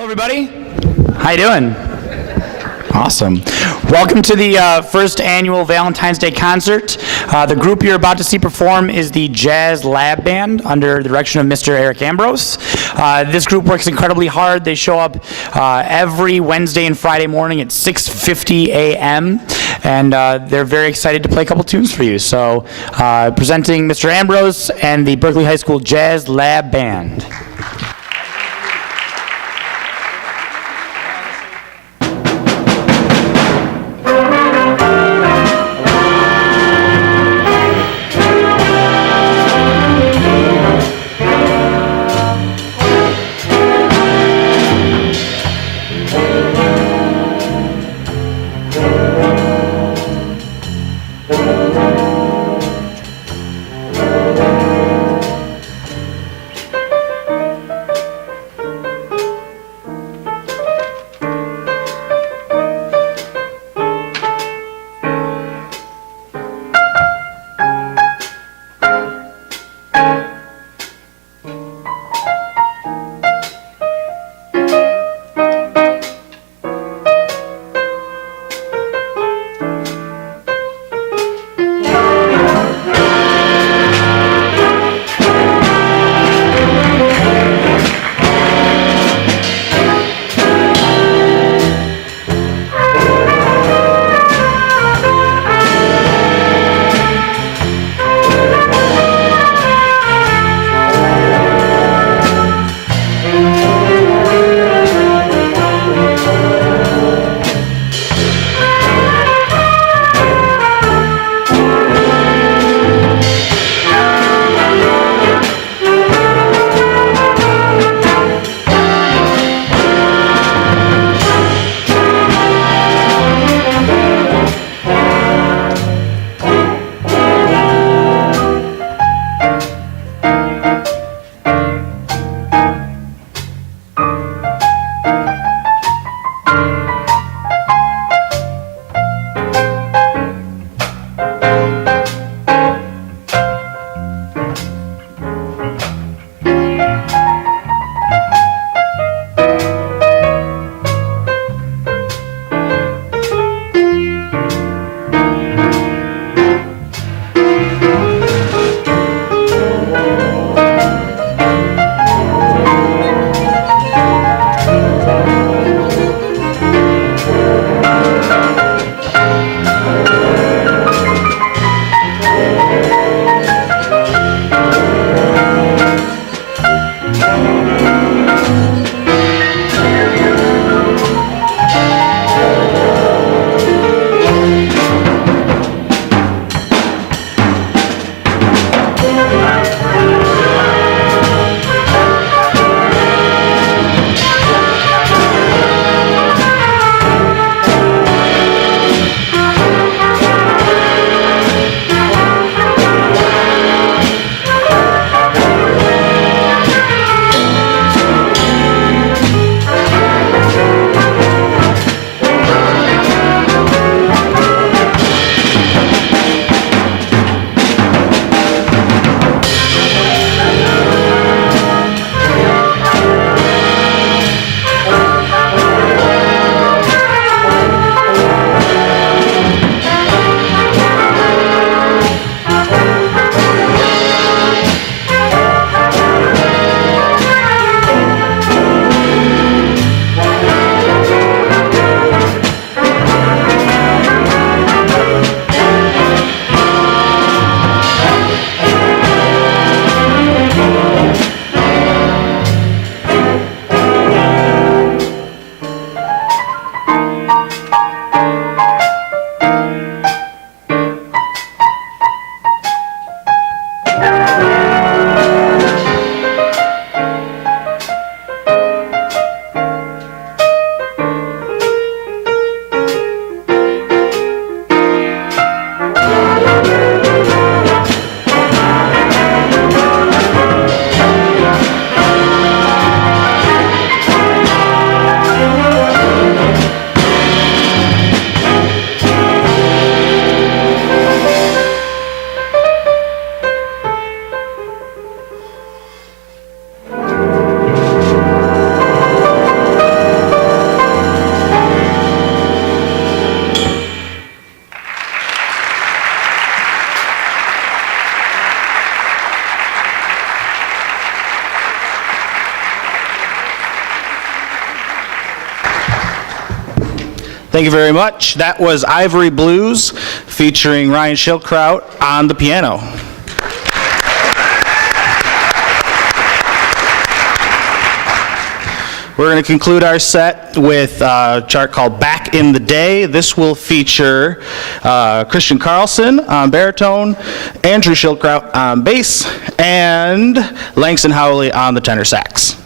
Hello, everybody. How you doing? Awesome. Welcome to the first annual Valentine's Day concert. The group you're about to see perform is the Jazz Lab Band under the direction of Mr. Eric Ambrose. This group works incredibly hard. They show up every Wednesday and Friday morning at 6:50 a.m. and they're very excited to play a couple tunes for you. So presenting Mr. Ambrose and the Berkley High School Jazz Lab Band. Thank you very much. That was Ivory Blues featuring Ryan Schildkraut on the piano. We're going to conclude our set with a chart called Back in the Day. This will feature Christian Carlson on baritone, Andrew Schildkraut on bass, and Langston Howley on the tenor sax.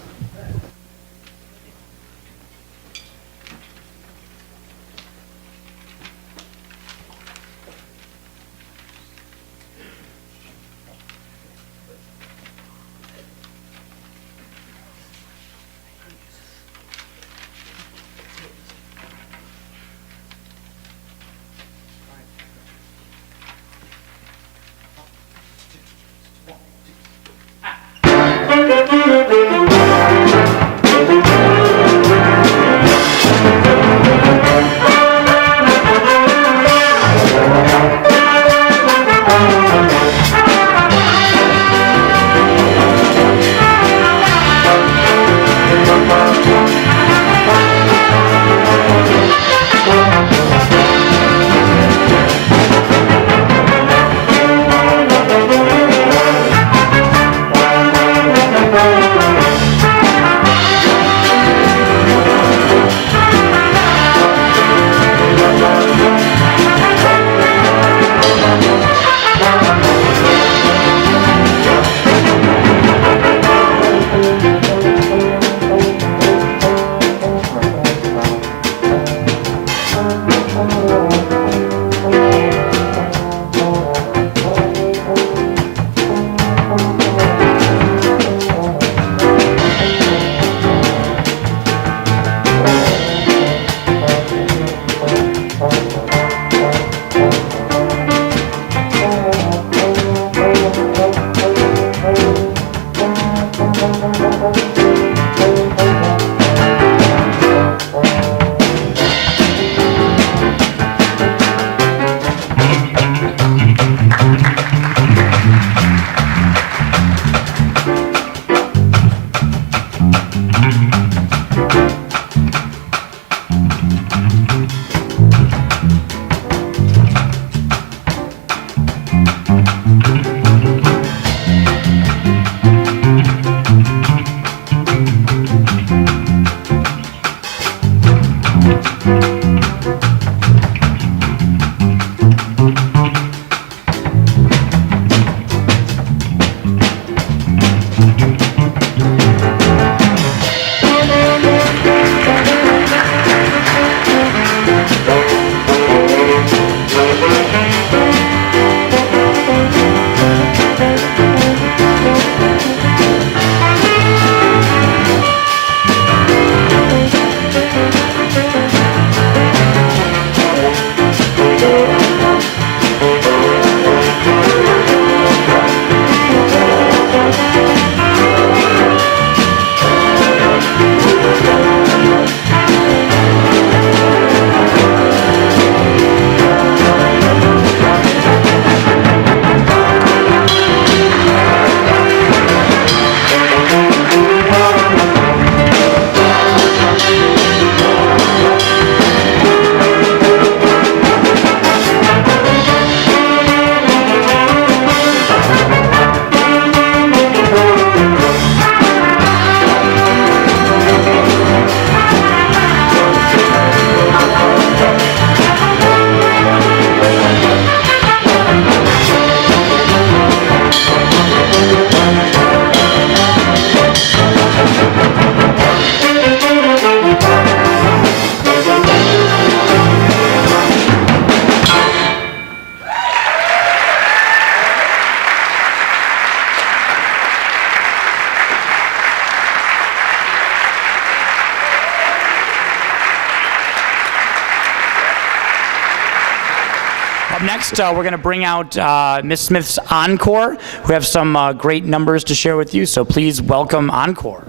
Up next, we're going to bring out Miss Smith's Encore, who have some great numbers to share with you, so please welcome Encore.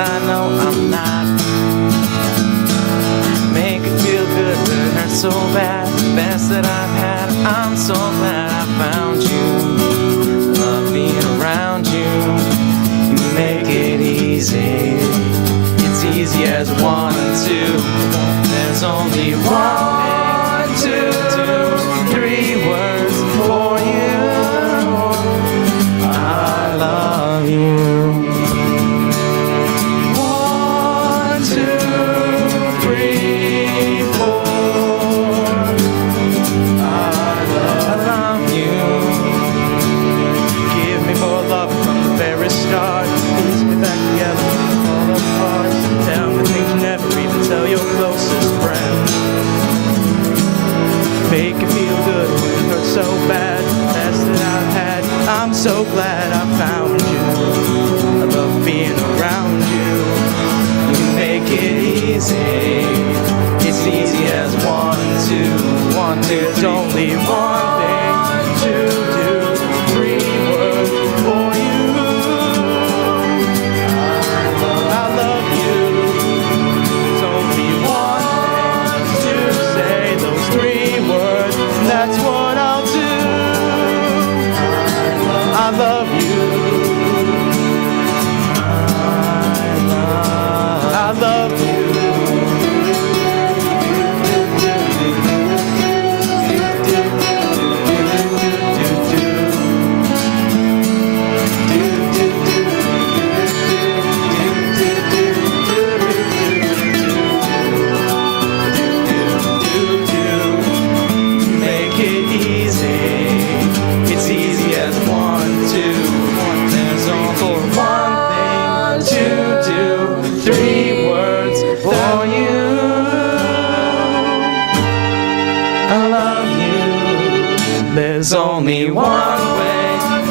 when I know I'm not. Make it feel good, but it hurts so bad. Best that I've had, I'm so glad I found you. Love being around you. You make it easy. It's easy as 1 and 2. There's only one, two, 3 words for you. I love you. 1, 2, 3, 4. I love you. Give me more love from the very start. Piece me back together, fall apart. Tell me things you never even tell your closest friend. Make it feel good when it hurts so bad. Best that I've had, I'm so glad I found you. I love being around you. You can make it easy. It's easy as 1, 2, 1, 2. There's only one thing to do. 3 words for you. I love you. There's only one thing to say. Those 3 words, that's what I'll do. I love you. I love you. Make it easy. It's easy as 1, 2. There's only one thing to do. 3 words for you. I love you. There's only one way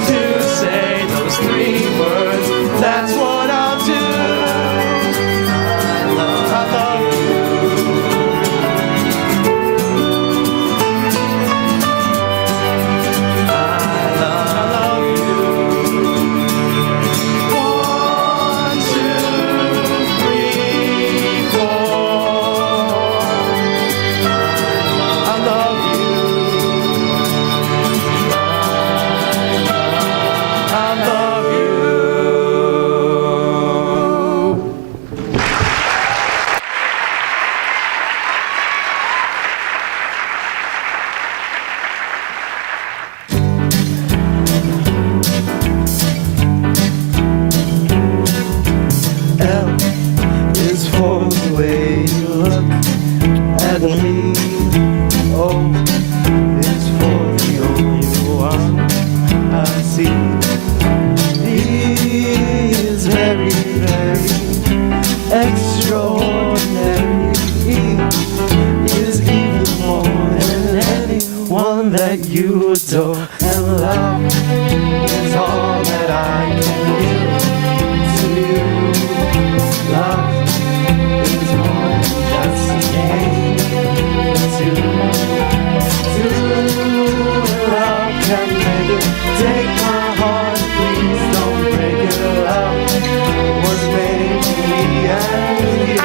to say those 3 words. That's what I'll do. I love you. I love you. 1, 2, 3, 4. I love you. I love you. L is for the way you look at me. O is for the only one I see. E is very, very extraordinary. E is even more than anyone that you adore. And love is all that I can give to you. Love is more than just a game. To love can make it. Take my heart, please don't break it. Love was made for me and you.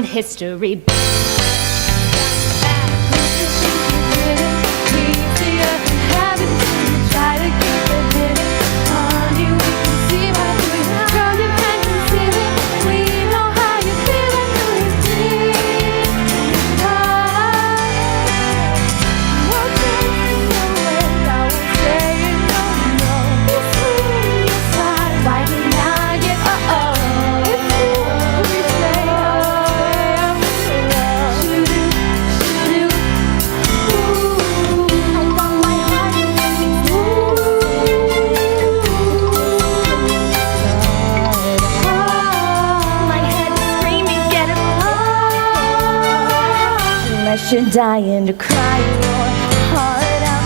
in history. You're dying to cry your heart out.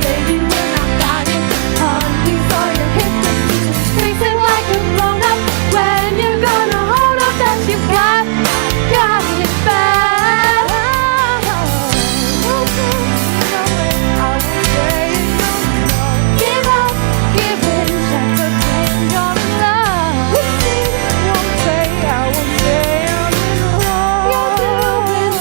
Baby, when I'm dying, heartbeats all your hypnosis, racing like a grown-up. When you're gonna hold up that you've got it bad. Give up, give in, just pretend you're in love. Won't say I won't say I'm in love. You're doing this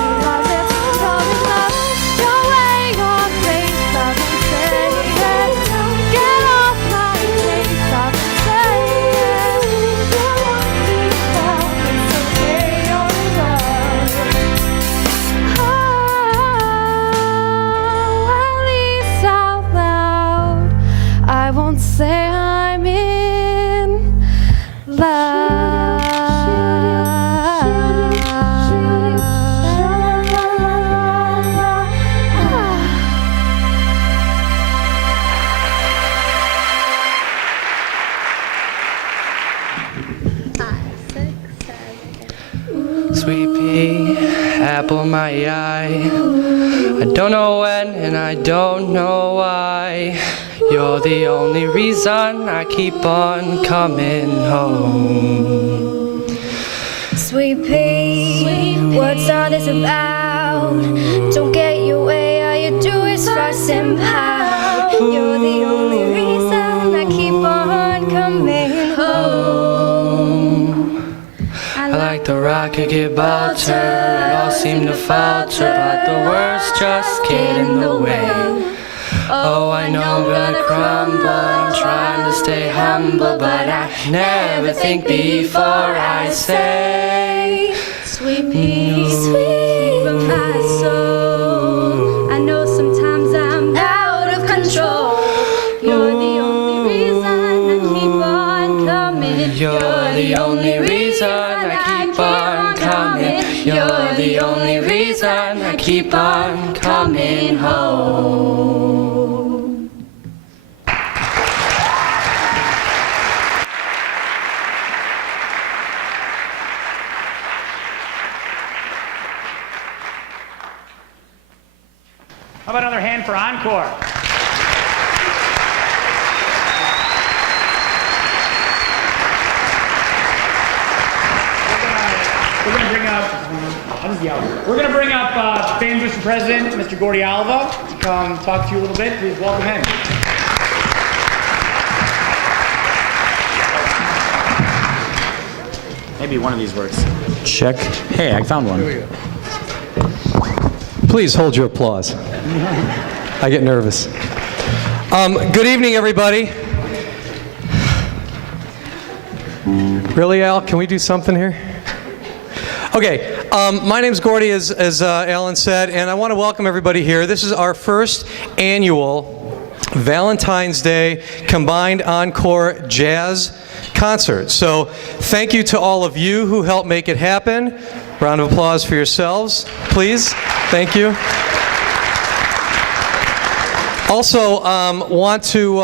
because it's coming up your way. Your face, I won't say it. Get off my case, I won't say it. You want me down, it's okay, you're in love. Oh, at least out loud, I won't say I'm in love. Sweet pea, apple my eye. I don't know when and I don't know why. You're the only reason I keep on coming home. Sweet pea, what's all this about? Don't get your way, all you do is fuss and pout. You're the only reason I keep on coming home. I like the rocket Gibraltar, all seem to falter, but the words just get in the way. Oh, I know I'm gonna crumble, I'm trying to stay humble, but I never think before I say. Sweet pea, sweet from my soul. I know sometimes I'm out of control. You're the only reason I keep on coming. You're the only reason I keep on coming. You're the only reason I keep on coming home. How about another hand for Encore? We're going to bring up, I'll just yell. We're going to bring up famed Mr. President, Mr. Gordy Alva, to come talk to you a little bit. Please welcome him. Maybe one of these works. Check. Hey, I found one. Please hold your applause. I get nervous. Good evening, everybody. Really, Al? Can we do something here? Okay, my name's Gordy, as Alan said, and I want to welcome everybody here. This is our first annual Valentine's Day Combined Encore Jazz Concert. So thank you to all of you who helped make it happen. Round of applause for yourselves, please. Thank you. Also, want to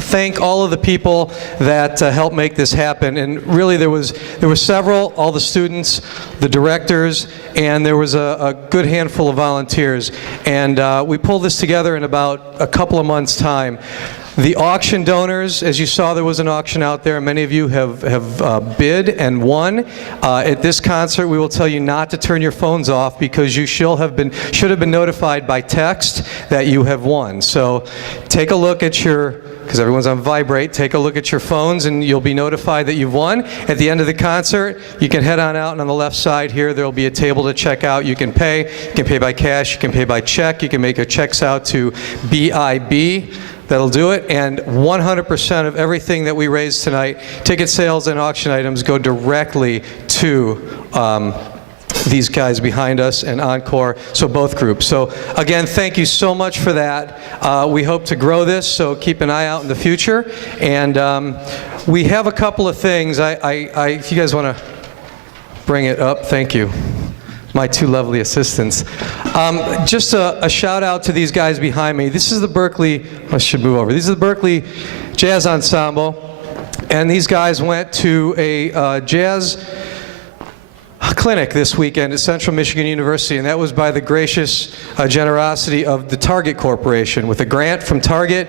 thank all of the people that helped make this happen. And really, there were several, all the students, the directors, and there was a good handful of volunteers. And we pulled this together in about a couple of months' time. The auction donors, as you saw, there was an auction out there. Many of you have bid and won. At this concert, we will tell you not to turn your phones off because you should have been notified by text that you have won. So take a look at your because everyone's on vibrate, take a look at your phones and you'll be notified that you've won. At the end of the concert, you can head on out, and on the left side here, there'll be a table to check out. You can pay. You can pay by cash. You can pay by check. You can make your checks out to BIB. That'll do it. And 100% of everything that we raise tonight, ticket sales and auction items, go directly to these guys behind us and Encore, so both groups. So again, thank you so much for that. We hope to grow this, so keep an eye out in the future. And we have a couple of things. If you guys want to bring it up, thank you. My two lovely assistants. Just a shout out to these guys behind me. This is the Berkley, I should move over. These are the Berkley Jazz Ensemble. And these guys went to a jazz clinic this weekend at Central Michigan University, and that was by the gracious generosity of the Target Corporation. With a grant from Target,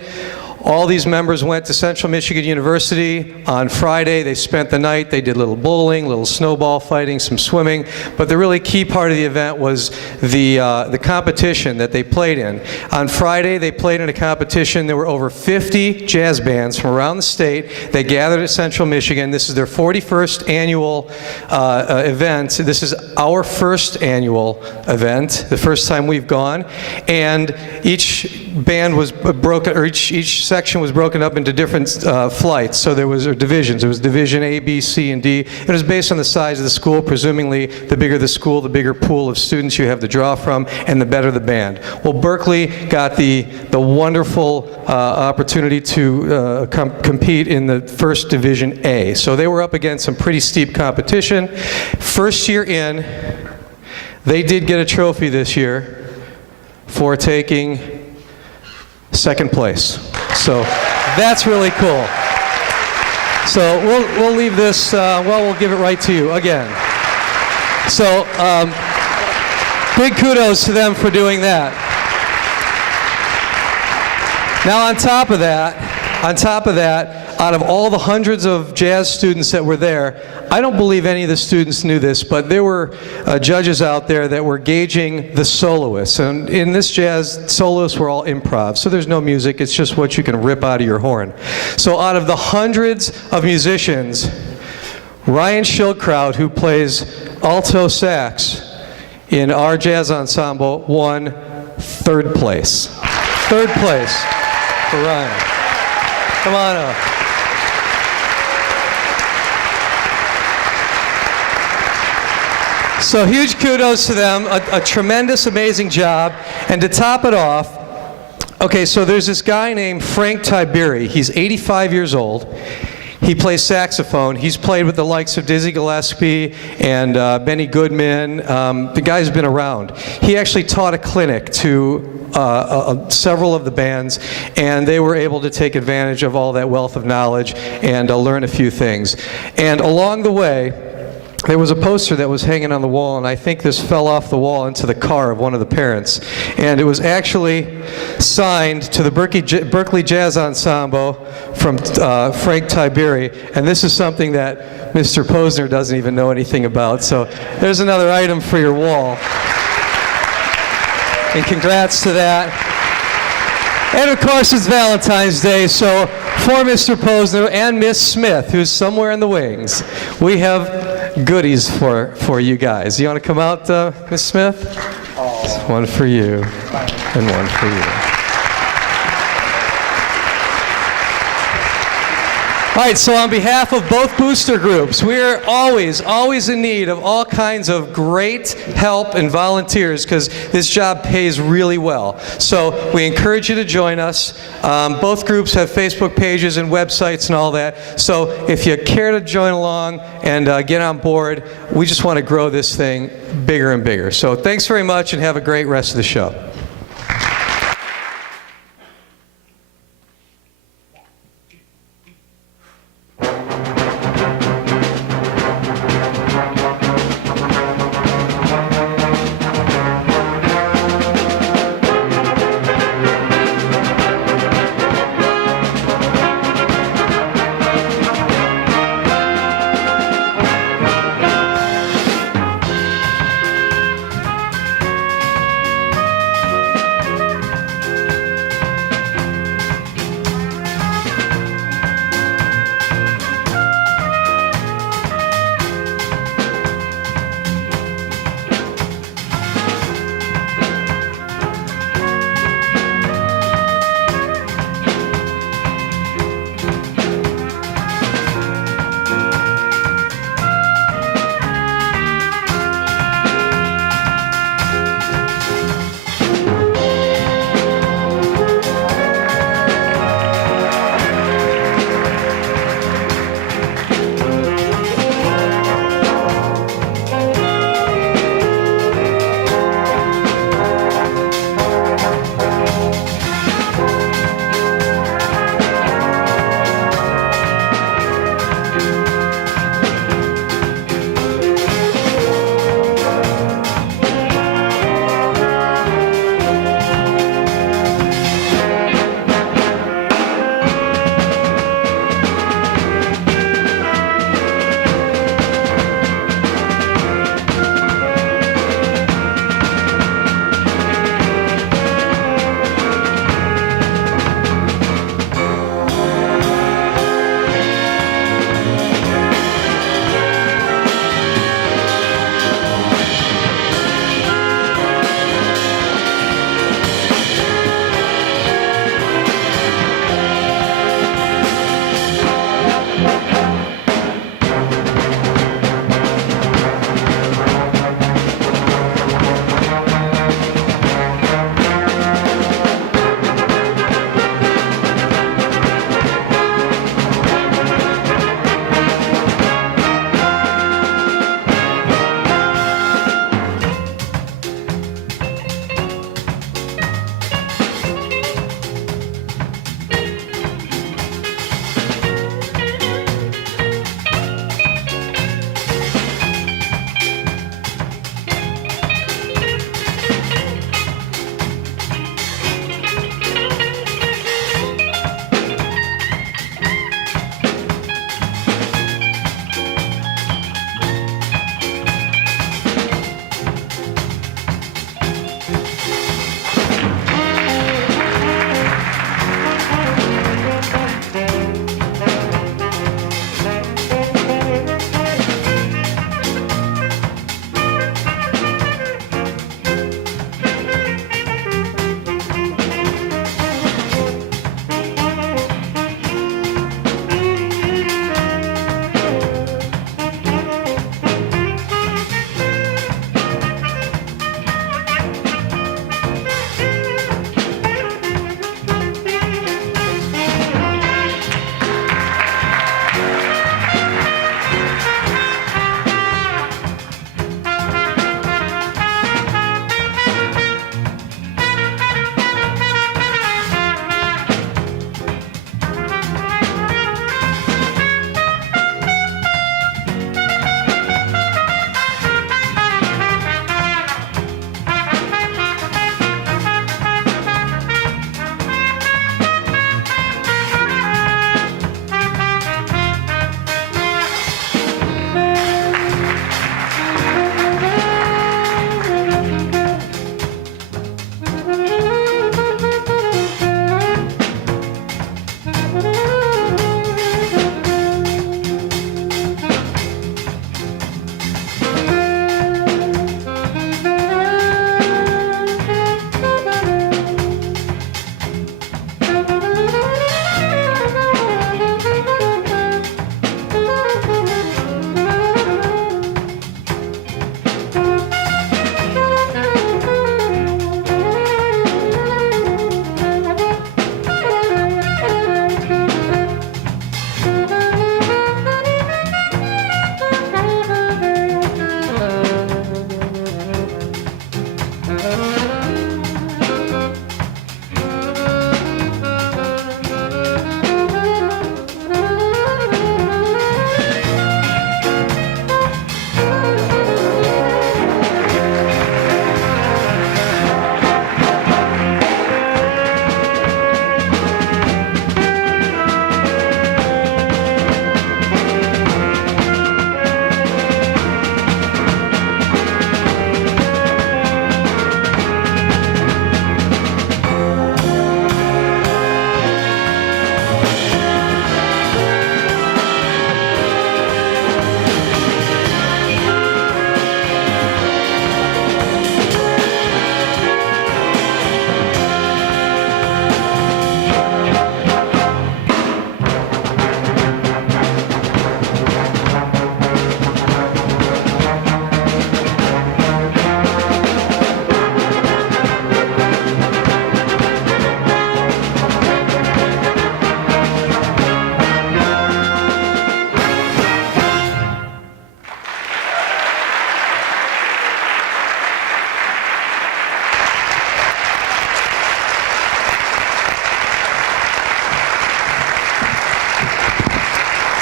all these members went to Central Michigan University on Friday. They spent the night. They did a little bowling, little snowball fighting, some swimming. But the really key part of the event was the competition that they played in. On Friday, they played in a competition. There were over 50 jazz bands from around the state. They gathered at Central Michigan. This is their 41st annual event. This is our first annual event, the first time we've gone. And each band was broken, or each section was broken up into different flights. So there was divisions. There was division A, B, C, and D. It was based on the size of the school. Presumably, the bigger the school, the bigger pool of students you have to draw from, and the better the band. Well, Berkley got the wonderful opportunity to compete in the first division A. So they were up against some pretty steep competition. First year in, they did get a trophy this year for taking second place. So that's really cool. So we'll leave this, we'll give it right to you again. So big kudos to them for doing that. Now on top of that, out of all the hundreds of jazz students that were there, I don't believe any of the students knew this, but there were judges out there that were gauging the soloists. And in this jazz, soloists were all improv, so there's no music, it's just what you can rip out of your horn. So out of the hundreds of musicians, Ryan Schildkraut, who plays alto sax in our jazz ensemble, won third place. Third place for Ryan. Come on up. So huge kudos to them, a tremendous, amazing job. And to top it off, okay, so there's this guy named Frank Tiberi. He's 85 years old. He plays saxophone. He's played with the likes of Dizzy Gillespie and Benny Goodman. The guy's been around. He actually taught a clinic to several of the bands, and they were able to take advantage of all that wealth of knowledge and learn a few things. And along the way, there was a poster that was hanging on the wall, and I think this fell off the wall into the car of one of the parents. And it was actually signed to the Berkley Jazz Ensemble from Frank Tiberi. And this is something that Mr. Posner doesn't even know anything about. So there's another item for your wall. And congrats to that. And of course, it's Valentine's Day, so for Mr. Posner and Miss Smith, who's somewhere in the wings, we have goodies for you guys. You want to come out, Miss Smith? Oh. One for you, and one for you. All right, so on behalf of both booster groups, we are always in need of all kinds of great help and volunteers, because this job pays really well. So we encourage you to join us. Both groups have Facebook pages and websites and all that. So if you care to join along and get on board, we just want to grow this thing bigger and bigger. So thanks very much, and have a great rest of the show.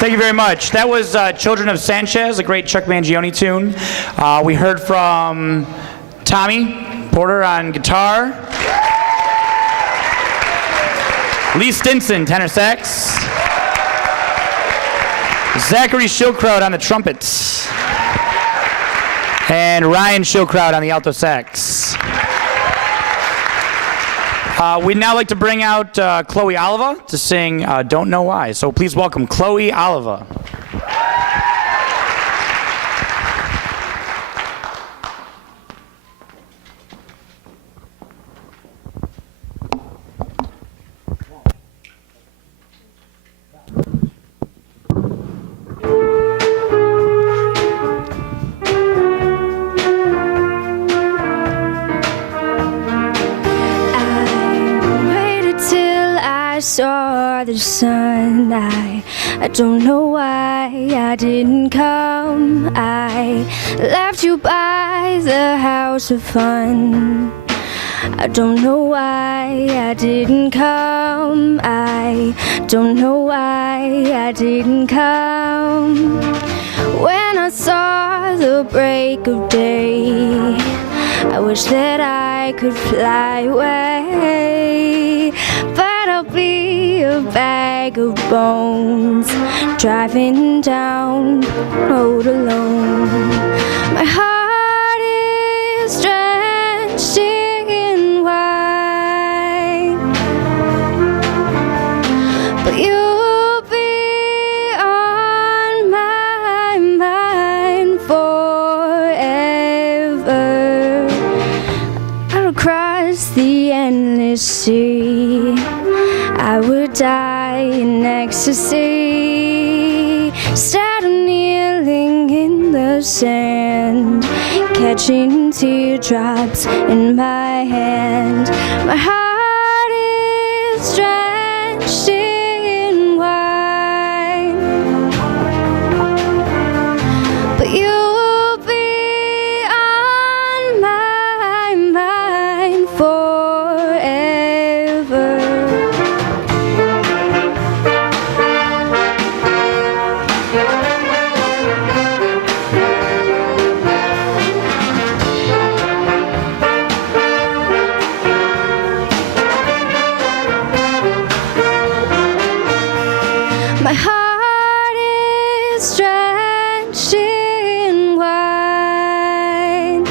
Thank you very much. That was Children of Sanchez, a great Chuck Mangione tune. We heard from Tommy Porter on guitar, Lee Stinson, tenor sax, Zachary Schildkraut on the trumpets, and Ryan Schildkraut on the alto sax. We'd now like to bring out Chloe Oliva to sing Don't Know Why. So please welcome Chloe Oliva. Saw the sun. I don't know why I didn't come. I left you by the house of fun. I don't know why I didn't come. I don't know why I didn't come. When I saw the break of day, I wish that I could fly away. But I'll be a bag of bones driving down the road alone. My heart is drenched in wine, but you'll be on my mind forever. Out across the endless sea, I would die in ecstasy. Instead of kneeling in the sand, catching teardrops in my hand. My heart is drenched in wine, but you'll be on my mind forever. My heart is drenched in wine,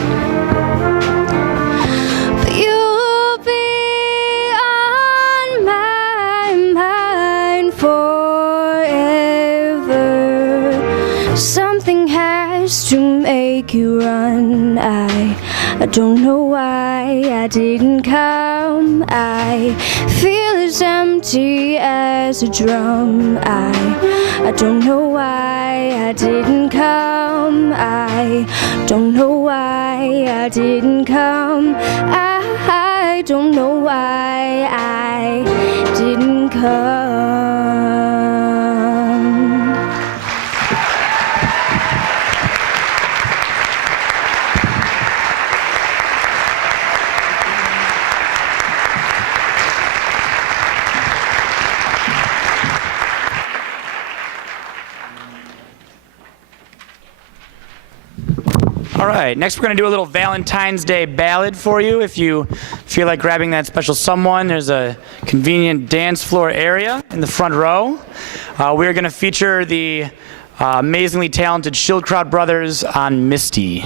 but you'll be on my mind forever. Something has to make you run. I don't know why I didn't come. I feel as empty as a drum. I don't know why I didn't come. I don't know why I didn't come. I don't know why I didn't come. All right, next we're going to do a little Valentine's Day ballad for you. If you feel like grabbing that special someone, there's a convenient dance floor area in the front row. We're going to feature the amazingly talented Schildkraut brothers on Misty.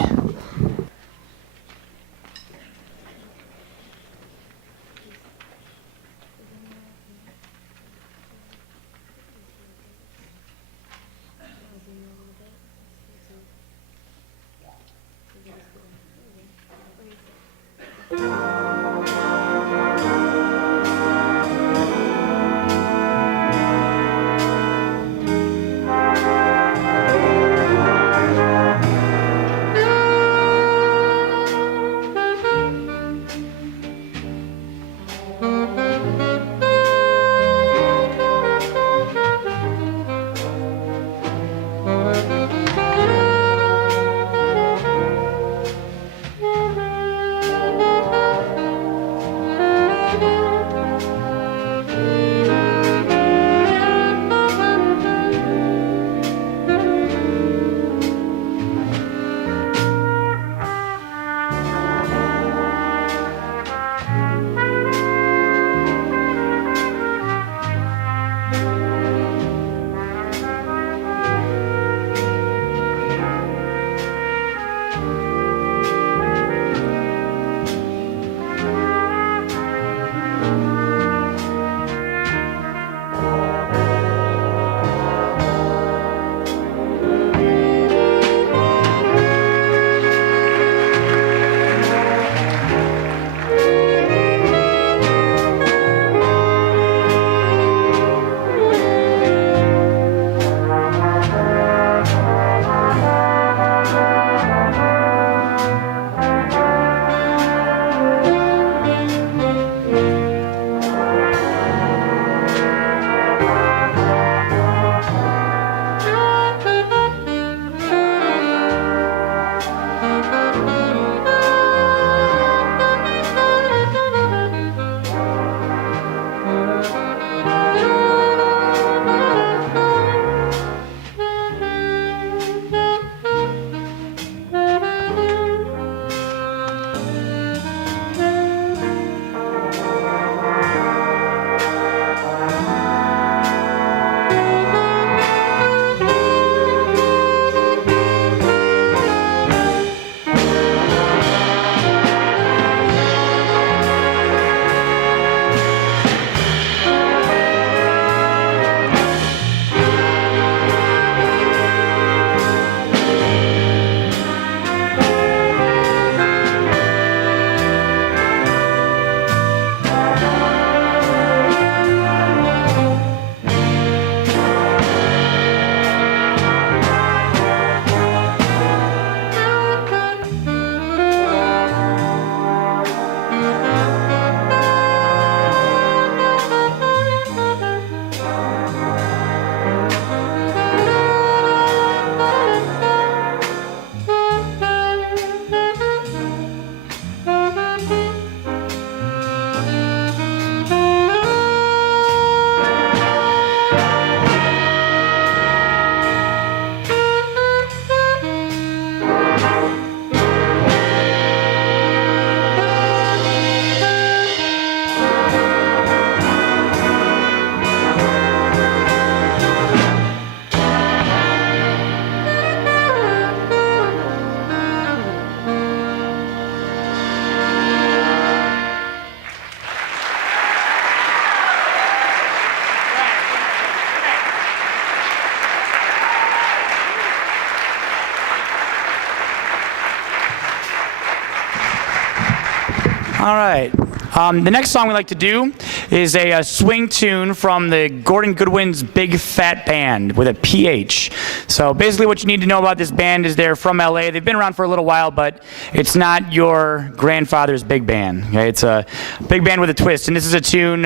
All right. The next song we like to do is a swing tune from the Gordon Goodwin's Big Fat Band with a PH. So basically what you need to know about this band is they're from LA. They've been around for a little while, but it's not your grandfather's big band. Okay? It's a big band with a twist. And this is a tune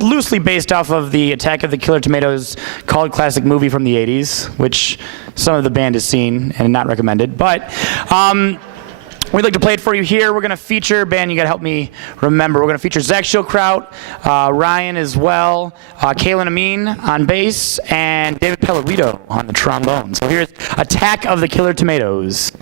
loosely based off of the Attack of the Killer Tomatoes cult classic movie from the 80s, which some of the band has seen and not recommended. But we'd like to play it for you here. We're going to feature, Ben, you got to help me remember. We're going to feature Zach Schildkraut, Ryan as well, Kaylin Amin on bass, and David Pellerito on the trombone. So here's Attack of the Killer Tomatoes.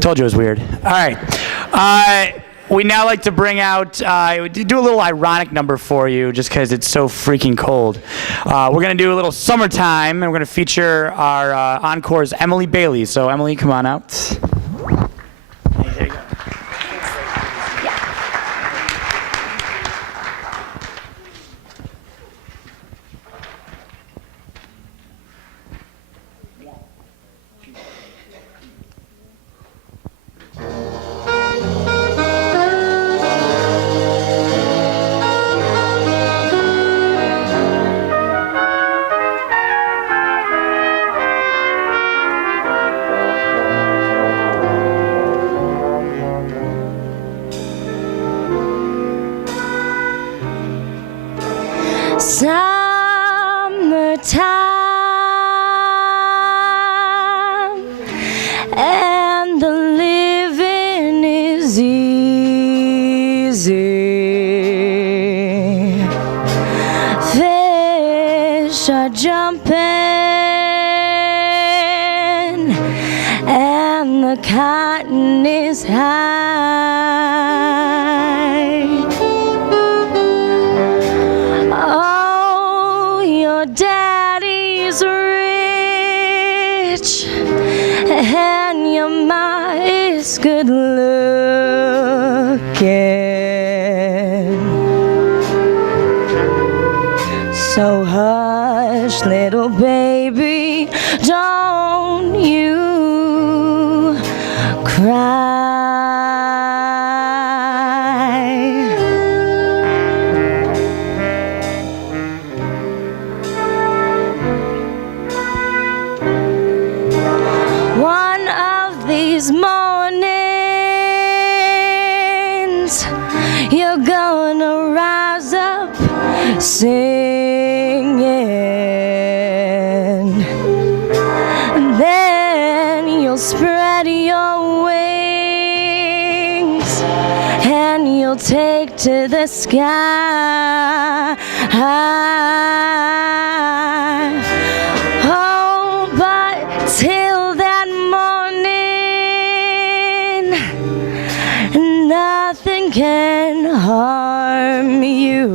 Told you it was weird. All right. We now like to bring out, do a little ironic number for you just because it's so freaking cold. We're going to do a little summertime, and we're going to feature our Encore's Emily Bailey. So, Emily, come on out. There you go. Summertime, and the living is easy. Fish are jumping, and the cotton is high. Oh, your daddy's rich, and your ma is good looking. So hush, little baby, don't you cry. One of these mornings, you're gonna rise up singing. Then you'll spread your wings and you'll take to the sky. Oh, but till that morning, nothing can harm you.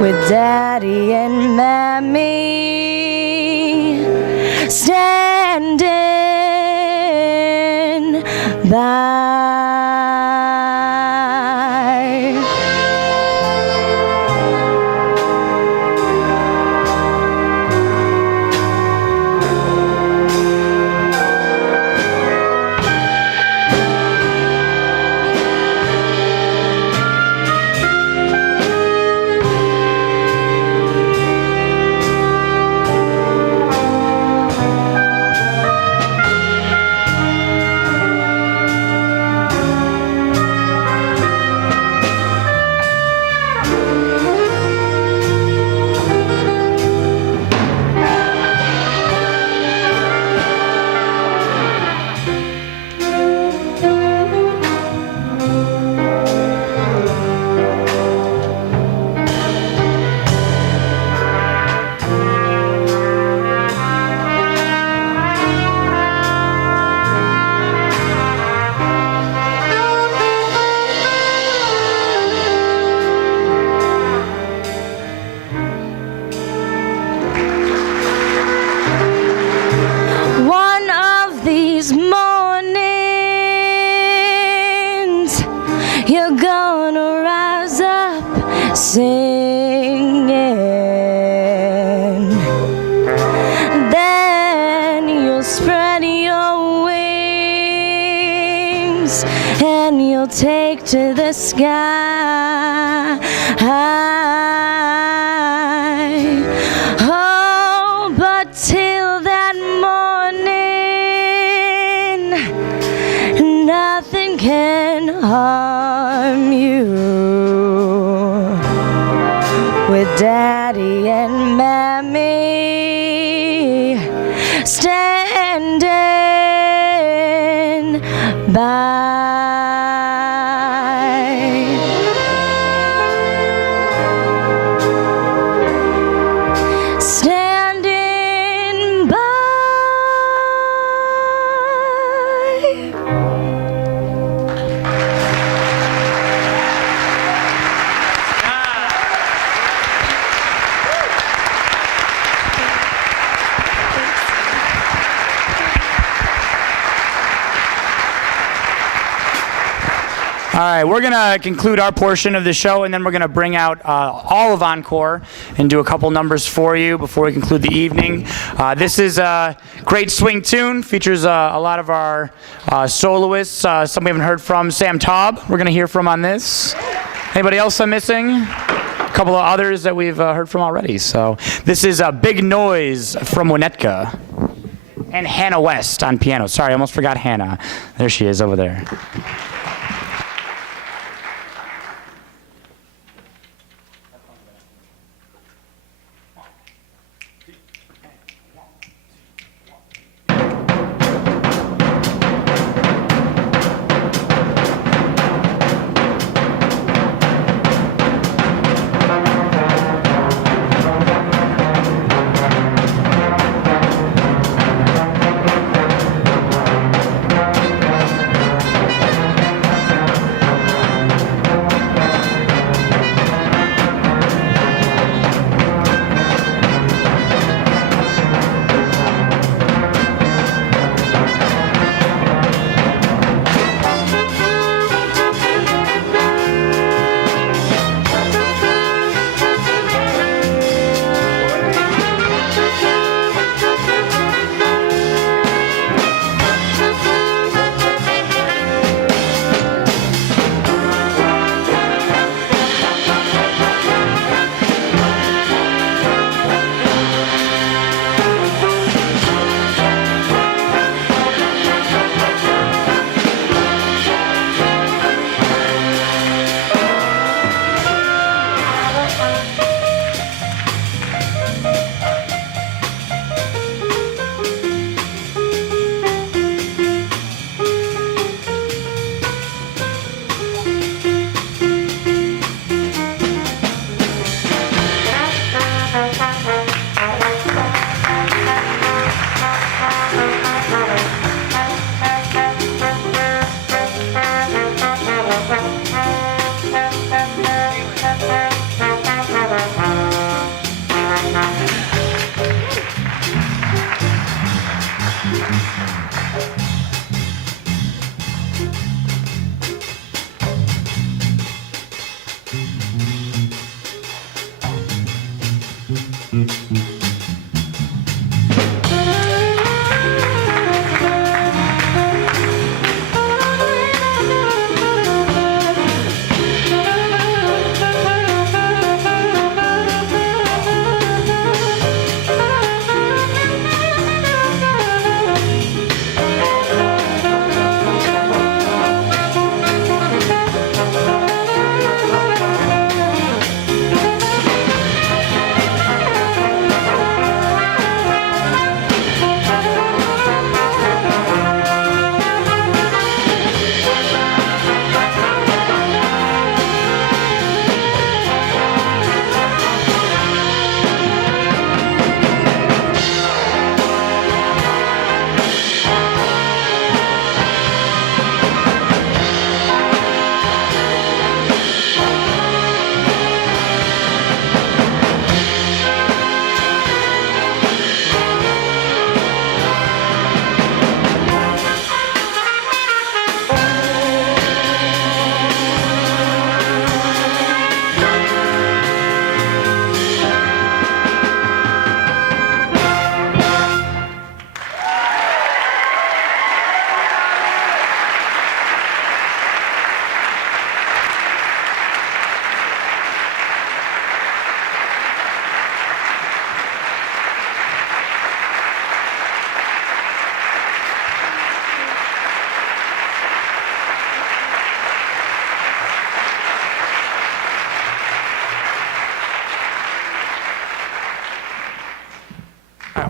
With Daddy and Mammy standing by. One of these mornings, you're gonna rise up singing. Then you'll spread your wings and you'll take to the sky. Oh, but till that morning, nothing can harm you. With Daddy and Mammy standing by. All right, we're going to conclude our portion of the show, and then we're going to bring out all of Encore and do a couple numbers for you before we conclude the evening. This is a great swing tune, features a lot of our soloists, some we haven't heard from. Sam Taub, we're going to hear from on this. Anybody else I'm missing? A couple of others that we've heard from already. So this is a Big Noise from Winnetka. And Hannah West on piano. Sorry, I almost forgot Hannah. There she is over there.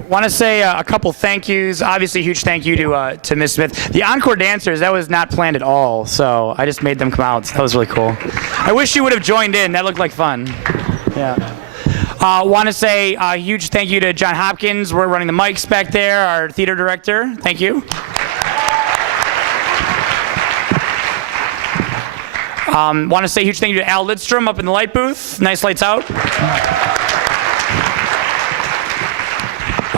Want to say a couple thank yous. Obviously, a huge thank you to Ms. Smith. The Encore dancers, that was not planned at all, so I just made them come out. So that was really cool. I wish you would have joined in. That looked like fun. Yeah. Want to say a huge thank you to John Hopkins. We're running the mics back there, our theater director. Thank you. Want to say a huge thank you to Al Lidstrom up in the light booth. Nice lights out.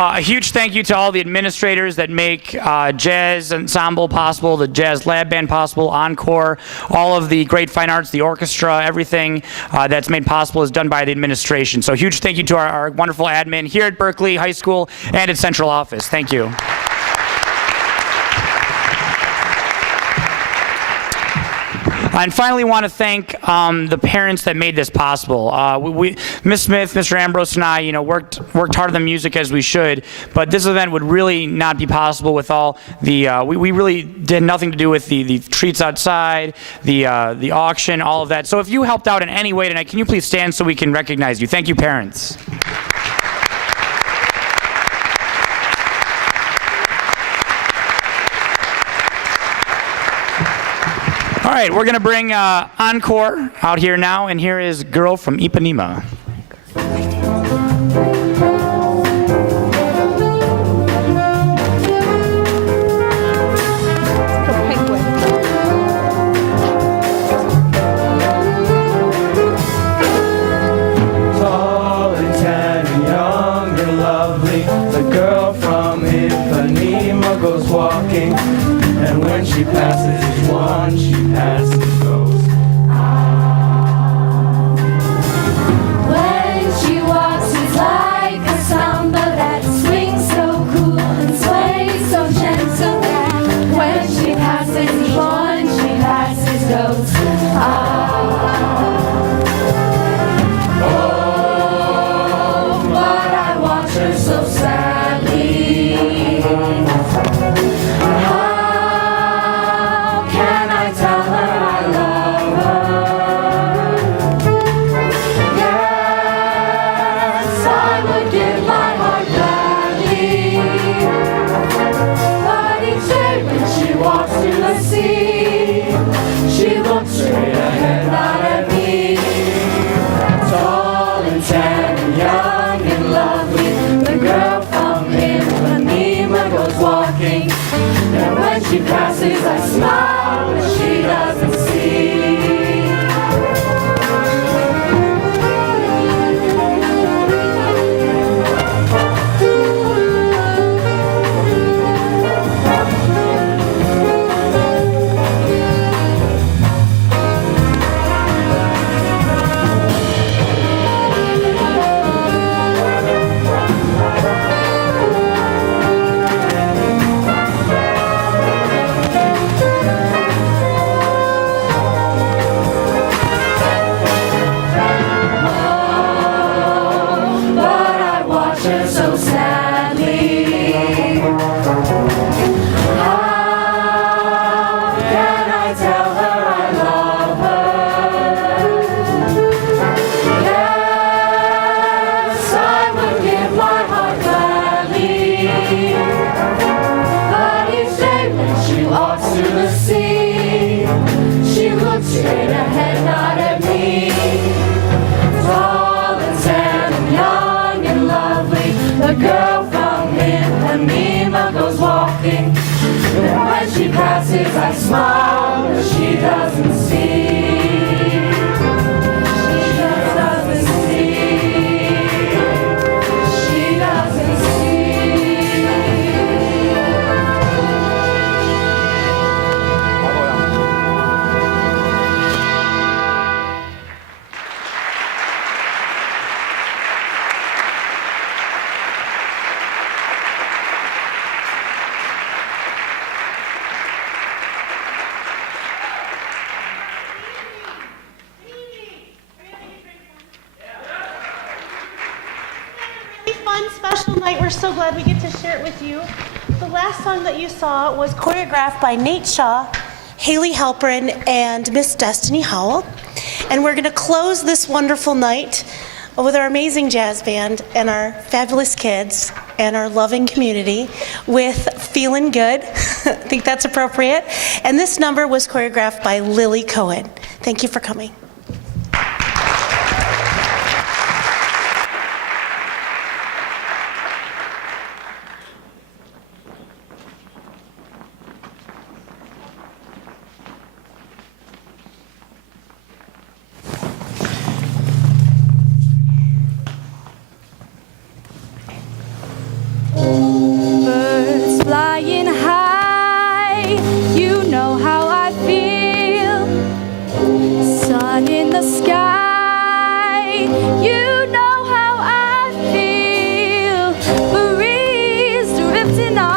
A huge thank you to all the administrators that make Jazz Ensemble possible, the Jazz Lab Band possible, Encore, all of the great fine arts, the orchestra, everything that's made possible is done by the administration. So huge thank you to our wonderful admin here at Berkley High School and at Central Office. Thank you. And finally, want to thank the parents that made this possible. Ms. Smith, Mr. Ambrose, and I, worked hard on the music as we should. But this event would really not be possible with all the. We really did nothing to do with the treats outside, the auction, all of that. So if you helped out in any way tonight, can you please stand so we can recognize you? Thank you, parents. All right, we're going to bring Encore out here now, and here is Girl from Ipanema. Tall and tan and young and lovely, the girl from Ipanema goes walking, and when she passes one, she passes goes. When she walks, it's like a samba that swings so cool and sways so gentle that when she passes one, she passes goes. Oh, but I watch her so sadly. How can I tell her I love her? Yes, I would give my heart gladly. But each day when she walks to the sea, she looks straight ahead, not at me. Tall and tan and young and lovely, the girl from Ipanema goes walking. And when she passes, I smile, but she doesn't see. But I watch her so sadly. How can I tell her I love her? Yes, I would give my heart gladly. But each day when she walks to the sea, she looks straight ahead, not at me. Tall and tan and young and lovely, the girl from Ipanema goes walking. And when she passes, I smile, but she doesn't see. She just doesn't see. She doesn't see. Really fun, special night. We're so glad we get to share it with you. The last song that you saw was choreographed by Nate Shaw, Haley Halperin, and Miss Destiny Howell. And we're going to close this wonderful night with our amazing jazz band and our fabulous kids and our loving community with Feelin' Good. I think that's appropriate. And this number was choreographed by Lily Cohen. Thank you for coming.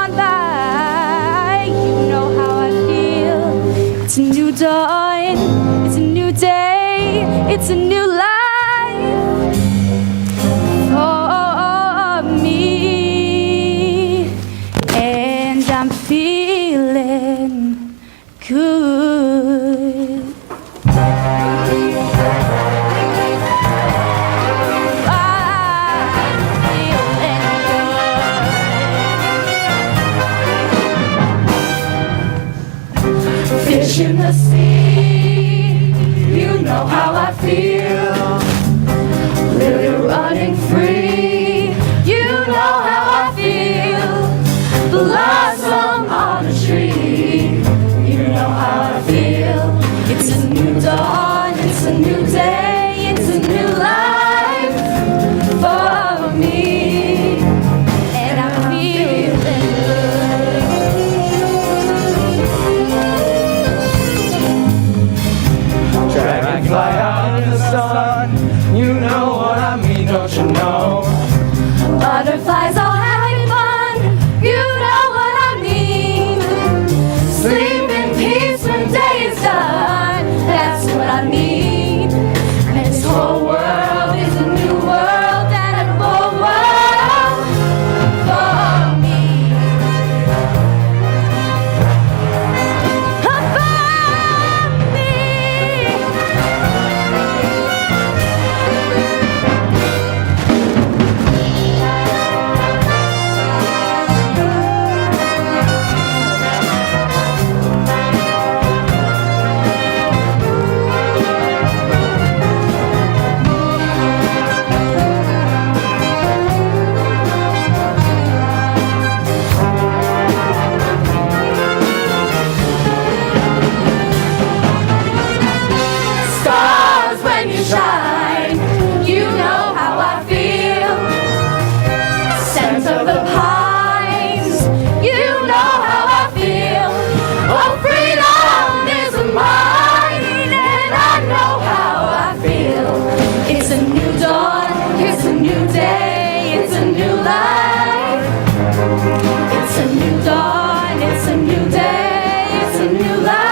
gone by. You know how I feel. It's a new dawn, it's a new day, it's a new life for me, and I'm feeling good. Fish in the sea, you know how I feel. River running free, you know how I feel. Blossom on a tree, you know how I feel. It's a new dawn, it's a new day, it's a new life for me, and I'm feeling Dragonfly out in the sun, you know what I mean, don't you know? butterflies all having fun, you know what I mean. Sleep in peace when day is done, that's what I mean. And this whole world is a new world and a full world for me. For me. Stars when you shine, you know how I feel. Scent of the pines, you know how I feel. Oh, freedom is mine, and I know how I feel. It's a new dawn, it's a new day, it's a new life. It's a new dawn, it's a new day, it's a new life.